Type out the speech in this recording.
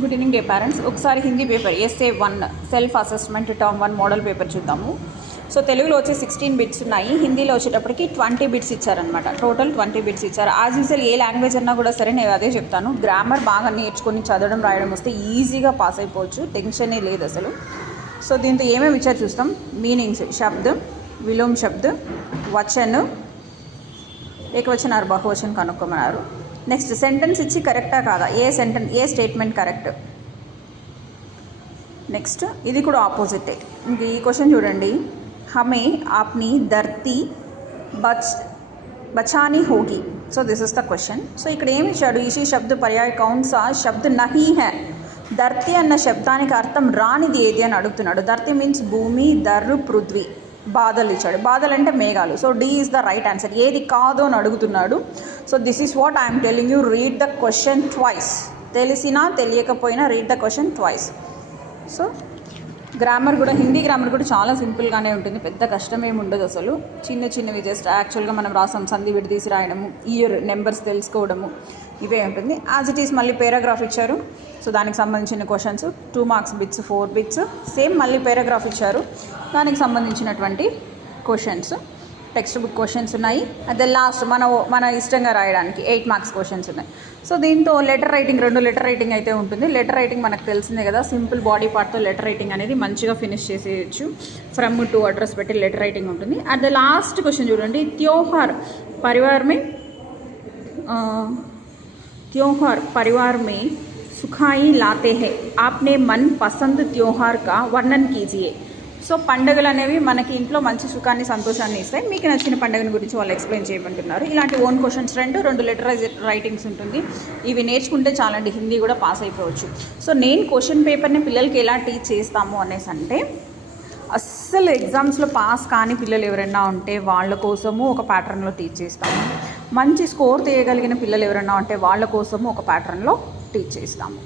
Good evening dear parents. ఒకసారి Hindi paper SA1 self assessment term 1 model paper చూద్దాము. So తెలుగులో వచ్చి 16 బిట్స్ ఉన్నాయి, హిందీలో వచ్చేటప్పటికి 20 బిట్స్ ఇచ్చారనమాట. టోటల్ 20 బిట్స్ ఇచ్చారు. యాజ్ యూజువల్ ఏ లాంగ్వేజ్ అన్నా కూడా సరే నేను అదే చెప్తాను, గ్రామర్ బాగా నేర్చుకొని చదవడం రాయడం వస్తే ఈజీగా పాస్ అయిపోవచ్చు, టెన్షనే లేదు అసలు. సో దీంతో ఏమేమి ఇచ్చారు చూస్తాం. మీనింగ్స్, శబ్ద్, విలోమ్ శబ్ద్, వచన్, ఏకవచన ఆర్ బహువచన్ కనుక్కోమన్నారు. నెక్స్ట్ సెంటెన్స్ ఇచ్చి కరెక్టా కాదా, ఏ స్టేట్మెంట్ కరెక్ట్. నెక్స్ట్ ఇది కూడా ఆపోజిటే. ఇంక ఈ క్వశ్చన్ చూడండి, హమే ఆప్ని ధర్తీ బచానీ హోగి. So this is the question. So ఇక్కడ ఏమి ఇచ్చాడు, ఇషి శబ్ద పర్యాయ కౌన్సా శబ్ద నహీ హై. ధర్తీ అన్న శబ్దానికి అర్థం రానిది ఏది అని అడుగుతున్నాడు. ధర్తీ మీన్స్ భూమి, ధర్రు, పృథ్వీ. బాధలు ఇచ్చాడు, బాధలు అంటే మేఘాలు. So D is the right answer. ఏది కాదు అని అడుగుతున్నాడు. So this is what I'm telling you, read the question twice. తెలిసినా తెలియకపోయినా read the question twice. So grammar కూడా, హిందీ గ్రామర్ కూడా చాలా సింపుల్గానే ఉంటుంది, పెద్ద కష్టమేమి ఉండదు అసలు. చిన్న చిన్నవి జస్ట్ యాక్చువల్గా మనం రాసాం, సంధి విడదీసి రాయడము, ఇయర్ నెంబర్స్ తెలుసుకోవడము, ఇవే ఉంటుంది. యాజ్ ఇట్ ఈస్ మళ్ళీ పారాగ్రాఫ్ ఇచ్చారు. సో దానికి సంబంధించిన questions 2 marks bits, 4 bits. Same మళ్ళీ పారాగ్రాఫ్ ఇచ్చారు, దానికి సంబంధించినటువంటి క్వశ్చన్స్. టెక్స్ట్ బుక్ క్వశ్చన్స్ ఉన్నాయి. అదే లాస్ట్ మన ఇష్టంగా రాయడానికి 8 మార్క్స్ క్వశ్చన్స్ ఉన్నాయి. సో దీంతో లెటర్ రైటింగ్, 2 లెటర్ రైటింగ్ అయితే ఉంటుంది. లెటర్ రైటింగ్ మనకు తెలిసిందే కదా, సింపుల్ బాడీ పార్ట్తో లెటర్ రైటింగ్ అనేది మంచిగా ఫినిష్ చేసేయచ్చు. ఫ్రమ్ టు అడ్రస్ పెట్టి లెటర్ రైటింగ్ ఉంటుంది. అట్ ద లాస్ట్ క్వశ్చన్ చూడండి, त्योहार परिवार में सुखाई लाते हैं, आपने मन पसंद त्योहार का वर्णन कीजिए. సో పండుగలు అనేవి మనకి ఇంట్లో మంచి సుఖాన్ని, సంతోషాన్ని ఇస్తాయి. మీకు నచ్చిన పండుగల గురించి వాళ్ళు ఎక్స్ప్లెయిన్ చేయమంటున్నారు. ఇలాంటి ఓన్ క్వశ్చన్స్ 2 లెటర్ రైటింగ్స్ ఉంటుంది. ఇవి నేర్చుకుంటే చాలండి, హిందీ కూడా పాస్ అయిపోవచ్చు. సో నేను క్వశ్చన్ పేపర్ని పిల్లలకి ఎలా టీచ్ చేస్తాము అనేసి అంటే, అస్సలు ఎగ్జామ్స్లో పాస్ కాని పిల్లలు ఎవరైనా ఉంటే వాళ్ళ కోసము ఒక ప్యాటర్న్లో టీచ్ చేస్తాము. మంచి స్కోర్ తీయగలిగిన పిల్లలు ఎవరైనా ఉంటే వాళ్ళ కోసము ఒక ప్యాటర్న్లో టీచ్ చేస్తాము.